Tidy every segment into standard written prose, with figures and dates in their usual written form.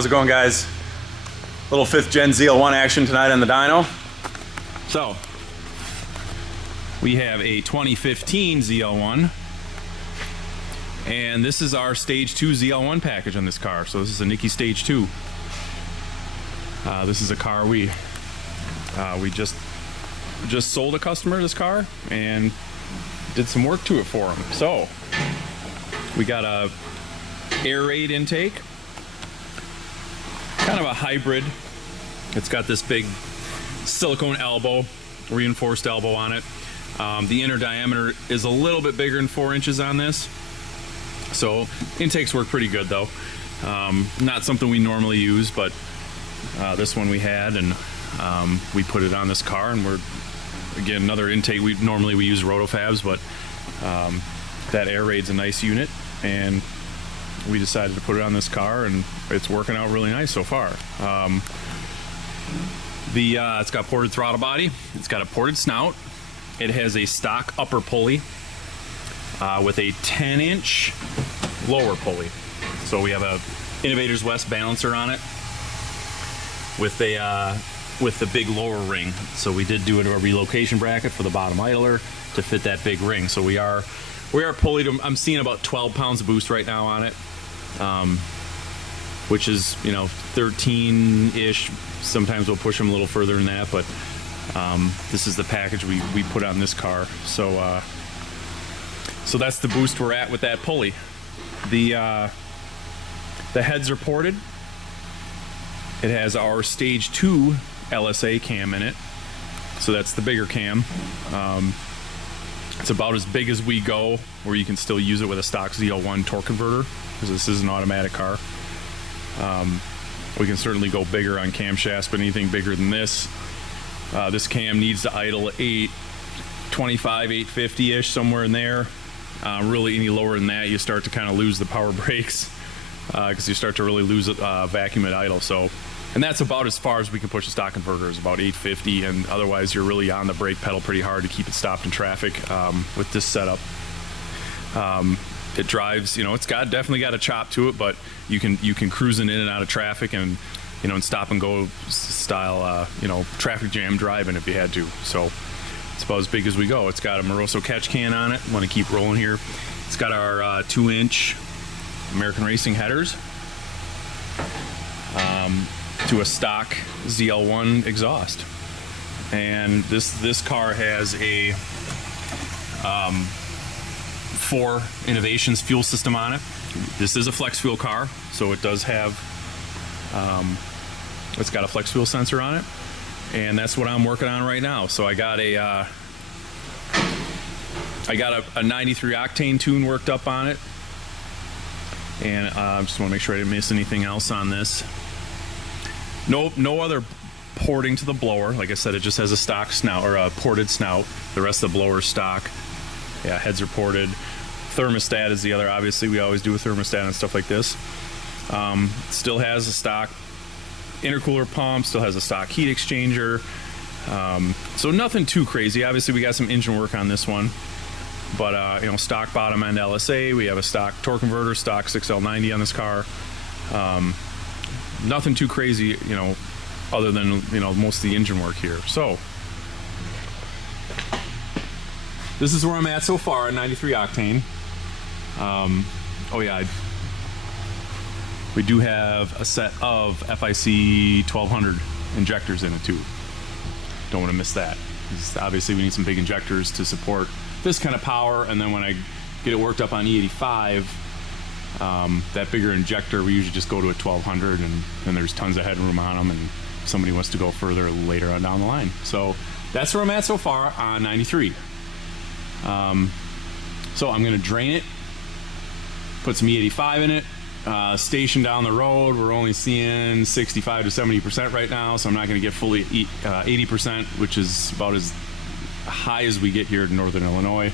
How's it going, guys? Little 5th Gen ZL1 action tonight on the dyno. So, we have a 2015 ZL1, and this is our Stage 2 ZL1 package on this car. So this is a Nickey Stage 2. This is a car we just sold a customer this car and did some work to it for him. So, we got a air raid intake, kind of a hybrid. It's got this big silicone elbow, reinforced elbow on it. The inner diameter is a little bit bigger than 4 inches on this. So intakes work pretty good though. Not something we normally use, but this one we had, and we put it on this car, and we're, again, another intake. We use Roto-Fabs, but that air raid's a nice unit, and we decided to put it on this car, and it's working out really nice so far. It's got ported throttle body. It's got a ported snout. It has a stock upper pulley with a 10-inch lower pulley. So we have a Innovators West balancer on it with the big lower ring. So we did do a relocation bracket for the bottom idler to fit that big ring. So we are pulleyed. I'm seeing about 12 pounds of boost right now on it, which is, 13-ish. Sometimes we'll push them a little further than that, but this is the package we put on this car. So so that's the boost we're at with that pulley. The heads are ported. It has our Stage 2 LSA cam in it, so that's the bigger cam. It's about as big as we go, where you can still use it with a stock ZL1 torque converter, because this is an automatic car. We can certainly go bigger on camshafts, but anything bigger than this, this cam needs to idle 825, 850-ish, somewhere in there. Really, any lower than that, you start to kind of lose the power brakes, because you start to really lose vacuum at idle. So, and that's about as far as we can push a stock converter, is about 850, and otherwise you're really on the brake pedal pretty hard to keep it stopped in traffic with this setup. It drives, it's definitely got a chop to it, but you can cruise in and out of traffic, and and stop and go style, traffic jam driving if you had to. So it's about as big as we go. It's got a Moroso catch can on it. Want to keep rolling here. It's got our 2-inch American Racing headers to a stock ZL1 exhaust, and this car has a 4 Innovations fuel system on it. This is a flex fuel car, so it does have it's got a flex fuel sensor on it, and that's what I'm working on right now. So I got a 93 octane tune worked up on it, and just want to make sure I didn't miss anything else on this. No other porting to the blower. Like I said, it just has a stock snout, or a ported snout. The rest of the blower's stock. Yeah, heads are ported. Thermostat is the other. Obviously, we always do a thermostat and stuff like this. Still has a stock intercooler pump. Still has a stock heat exchanger. So nothing too crazy. Obviously, we got some engine work on this one, but stock bottom end LSA. We have a stock torque converter, stock 6L90 on this car. Nothing too crazy, other than most of the engine work here. So this is where I'm at so far at 93 octane. Oh yeah, we do have a set of FIC 1200 injectors in it too. Don't want to miss that. Obviously we need some big injectors to support this kind of power, and then when I get it worked up on E85, that bigger injector, we usually just go to a 1200, and there's tons of headroom on them, and somebody wants to go further later on down the line. So that's where I'm at so far on 93. So I'm going to drain it, put some E85 in it, station down the road. We're only seeing 65 to 70% right now, so I'm not going to get fully 80%, which is about as high as we get here in Northern Illinois.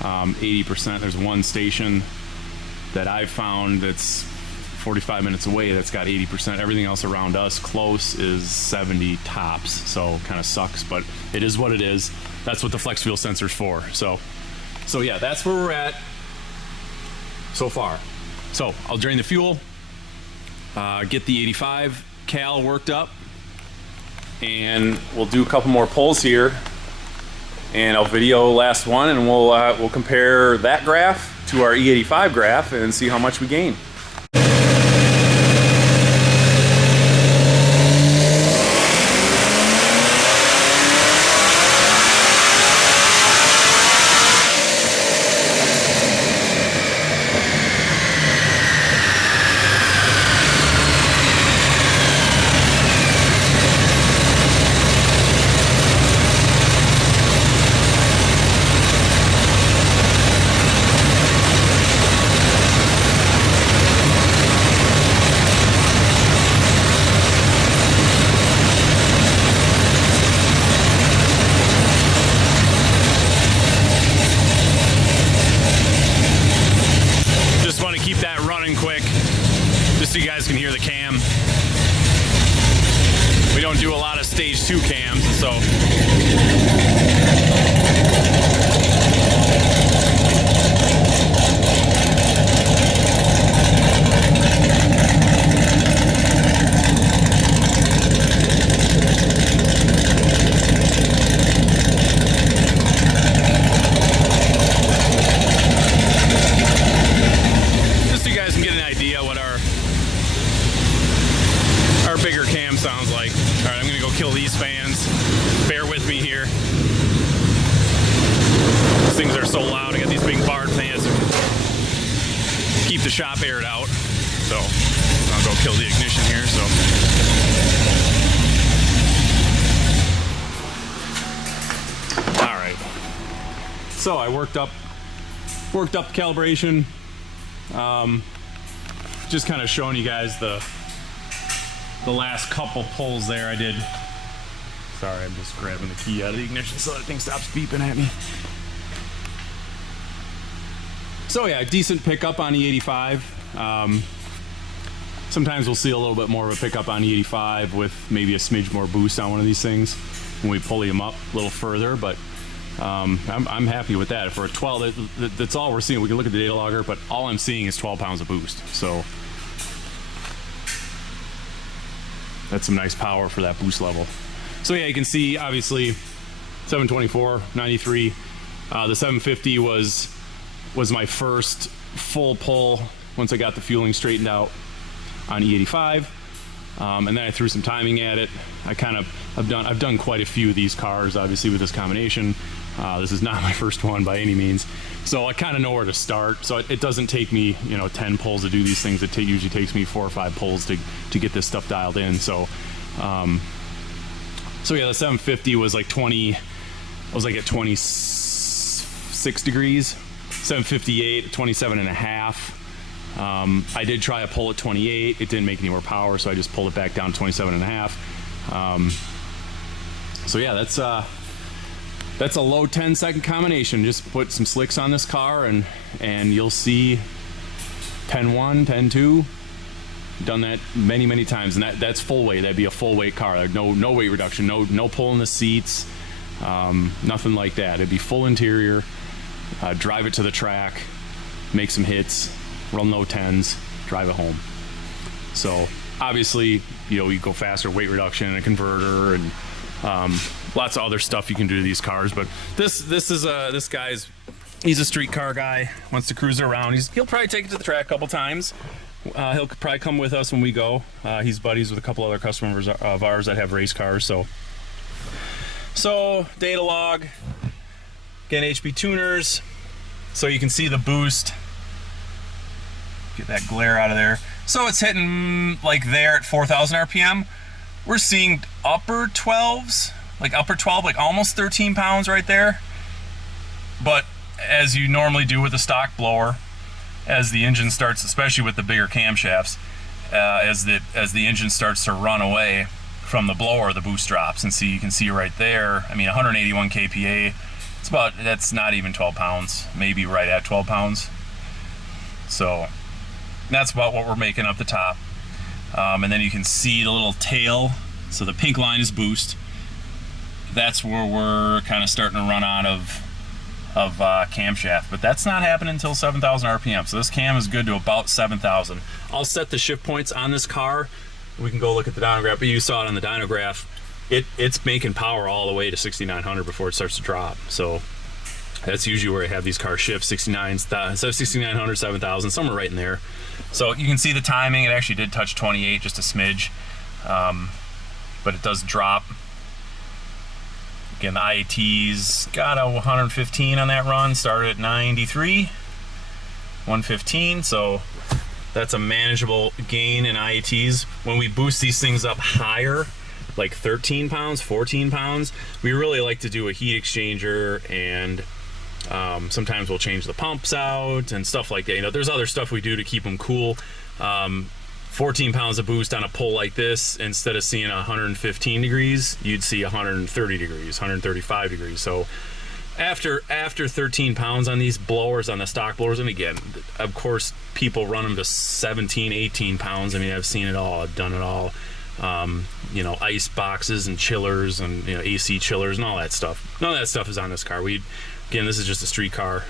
80%. There's one station that I've found that's 45 minutes away that's got 80%. Everything else around us close is 70 tops, so kind of sucks, but it is what it is. That's what the flex fuel sensor's for. So yeah, that's where we're at so far. So I'll drain the fuel, get the 85 cal worked up, and we'll do a couple more pulls here, and I'll video last one, and we'll compare that graph to our E85 graph and see how much we gain. So you guys can hear the cam. We don't do a lot of stage 2 cams, so just so you guys can get an idea what our bigger cam sounds like. All right, I'm gonna go kill these fans. Bear with me here. These things are so loud. I got these big barred fans to keep the shop aired out. So I'll go kill the ignition here. So all right. So I worked up calibration. Just kind of showing you guys the last couple pulls there I did. Sorry, I'm just grabbing the key out of the ignition so that thing stops beeping at me. So yeah, decent pickup on E85. Sometimes we'll see a little bit more of a pickup on E85 with maybe a smidge more boost on one of these things when we pulley them up a little further, but I'm happy with that. For a 12, that's all we're seeing. We can look at the data logger, but all I'm seeing is 12 pounds of boost. So that's some nice power for that boost level. So yeah, you can see obviously 724, 93. The 750 was my first full pull once I got the fueling straightened out on E85. And then I threw some timing at it. I've done quite a few of these cars, obviously, with this combination. This is not my first one by any means. So I kind of know where to start. So it doesn't take me, 10 pulls to do these things. It usually takes me 4 or 5 pulls to get this stuff dialed in. So, yeah, the 750 was like 20. I was like at 26 degrees. 758 at 27 and a half. I did try a pull at 28. It didn't make any more power, so I just pulled it back down to 27 and a half. So yeah, that's a low 10-second combination. Just put some slicks on this car and you'll see 10-1, 10-2. Done that many times, and that's full weight. That'd be a full weight car. Like no weight reduction, no pulling the seats, nothing like that. It'd be full interior. Drive it to the track, make some hits, run low 10s, drive it home. So obviously, you go faster, weight reduction, a converter, and lots of other stuff you can do to these cars. But this guy's, he's a street car guy, wants to cruise it around. He'll probably take it to the track a couple times. He'll probably come with us when we go. He's buddies with a couple other customers of ours that have race cars. So data log, again, HP tuners. So you can see the boost. Get that glare out of there. So it's hitting like there at 4,000 RPM. We're seeing upper 12s, like upper 12, like almost 13 pounds right there. But as you normally do with a stock blower, as the engine starts, especially with the bigger camshafts, as the engine starts to run away from the blower, the boost drops. And see, you can see right there, I mean, 181 kPa, that's not even 12 pounds, maybe right at 12 pounds. So that's about what we're making up the top. And then you can see the little tail. So the pink line is boost. That's where we're kind of starting to run out of camshaft, but that's not happening until 7,000 RPM. So this cam is good to about 7,000. I'll set the shift points on this car. We can go look at the dyno graph, but you saw it on the dyno graph. It's making power all the way to 6,900 before it starts to drop. So that's usually where I have these cars shift, 6,900, 7,000, somewhere right in there. So you can see the timing. It actually did touch 28, just a smidge, but it does drop. Again, the IATS got a 115 on that run, started at 93, 115, so that's a manageable gain in IATS. When we boost these things up higher, like 13 pounds, 14 pounds, we really like to do a heat exchanger, and sometimes we'll change the pumps out and stuff like that. You know, there's other stuff we do to keep them cool. 14 pounds of boost on a pull like this, instead of seeing 115 degrees, you'd see 130 degrees, 135 degrees. So after 13 pounds on these blowers, on the stock blowers, and again, of course, people run them to 17, 18 pounds. I mean, I've seen it all, I've done it all. You know, ice boxes and chillers and, you know, AC chillers and all that stuff. None of that stuff is on this car. Again, this is just a street car.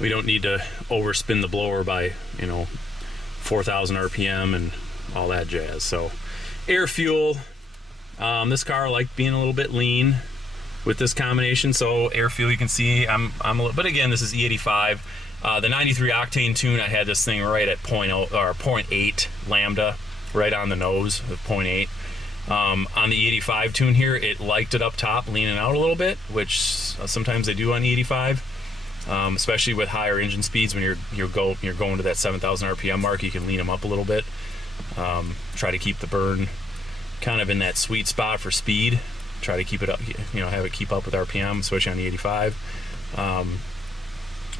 We don't need to overspin the blower by, you know, 4,000 RPM and all that jazz. So air fuel, this car I like being a little bit lean with this combination. So air fuel, you can see I'm a little, but again, this is E85. The 93 octane tune, I had this thing right at 0.8 lambda, right on the nose of 0.8. On the 85 tune here, it liked it up top, leaning out a little bit, which sometimes they do on the 85. Especially with higher engine speeds, when you're going to that 7,000 RPM mark, you can lean them up a little bit. Try to keep the burn kind of in that sweet spot for speed. Try to keep it up, you know, have it keep up with RPM, especially on the 85.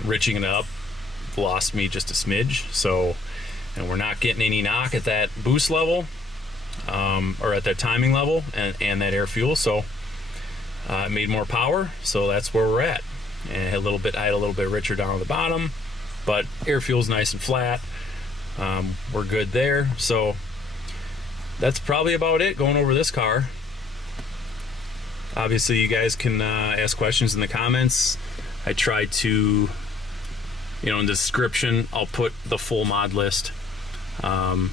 Riching it up lost me just a smidge, so, and we're not getting any knock at that boost level, or at that timing level, and that air fuel, so it made more power, so that's where we're at. And I had a little bit richer down on the bottom, but air fuel's nice and flat. We're good there. So that's probably about it going over this car. Obviously, you guys can ask questions in the comments. I try to, you know, in the description, I'll put the full mod list. Yeah,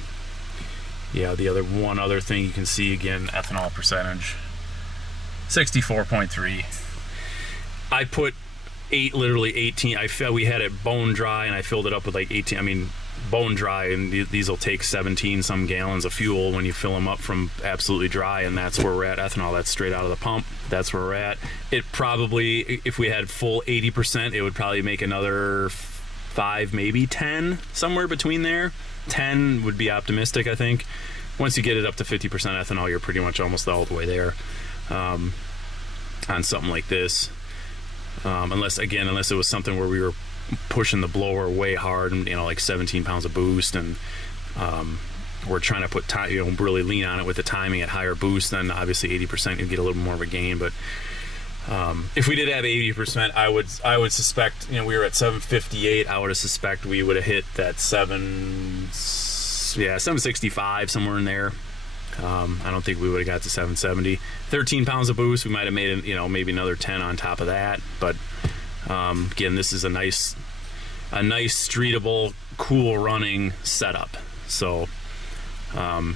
one other thing you can see, again, ethanol percentage, 64.3. I put literally 18. We had it bone dry, and I filled it up with like 18. I mean, bone dry, and these will take 17 some gallons of fuel when you fill them up from absolutely dry, and that's where we're at. Ethanol, that's straight out of the pump. That's where we're at. It probably, if we had full 80%, it would probably make another 5, maybe 10, somewhere between there. 10 would be optimistic, I think. Once you get it up to 50% ethanol, you're pretty much almost all the way there on something like this. Unless it was something where we were pushing the blower way hard, and, you know, like 17 pounds of boost, and we're trying to put time, you know, really lean on it with the timing at higher boost, then obviously 80% you get a little more of a gain. But if we did have 80%, I would suspect, you know, we were at 758. I would have suspect we would have hit that 765, somewhere in there. I don't think we would have got to 770. 13 pounds of boost, we might have made, you know, maybe another 10 on top of that. But again, this is a nice streetable, cool running setup. So I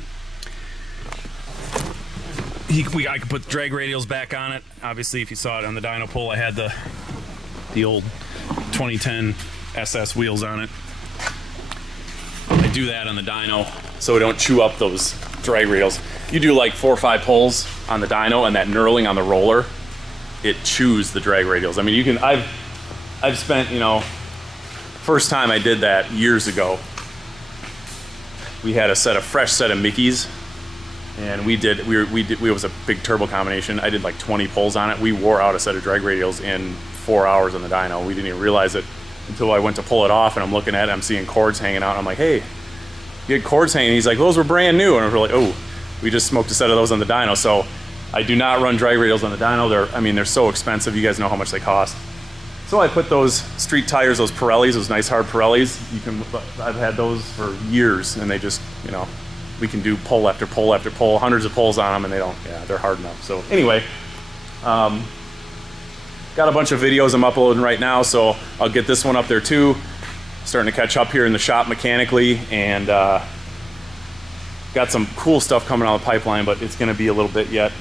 could put the drag radials back on it. Obviously, if you saw it on the dyno pull, I had the old 2010 SS wheels on it. I do that on the dyno so we don't chew up those drag radials. You do like 4 or 5 pulls on the dyno, and that knurling on the roller, it chews the drag radials. I mean, you can, I've spent, you know, first time I did that years ago, we had a fresh set of Mickeys, and it was a big turbo combination. I did like 20 pulls on it. We wore out a set of drag radials in 4 hours on the dyno. We didn't even realize it until I went to pull it off, and I'm looking at it, I'm seeing cords hanging out. I'm like, hey, you had cords hanging. He's like, those were brand new. And we're like, oh, we just smoked a set of those on the dyno. So I do not run drag radials on the dyno. They're so expensive. You guys know how much they cost. So I put those street tires, those Pirellis, those nice hard Pirellis. I've had those for years, and they just, you know, we can do pull after pull after pull, hundreds of pulls on them, and they're hard enough. So anyway, got a bunch of videos I'm uploading right now, so I'll get this one up there too. Starting to catch up here in the shop mechanically, and got some cool stuff coming out of the pipeline, but it's gonna be a little bit yet.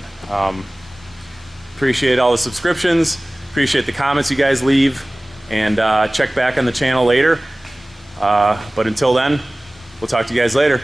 Appreciate all the subscriptions, appreciate the comments you guys leave, and check back on the channel later. But until then, we'll talk to you guys later.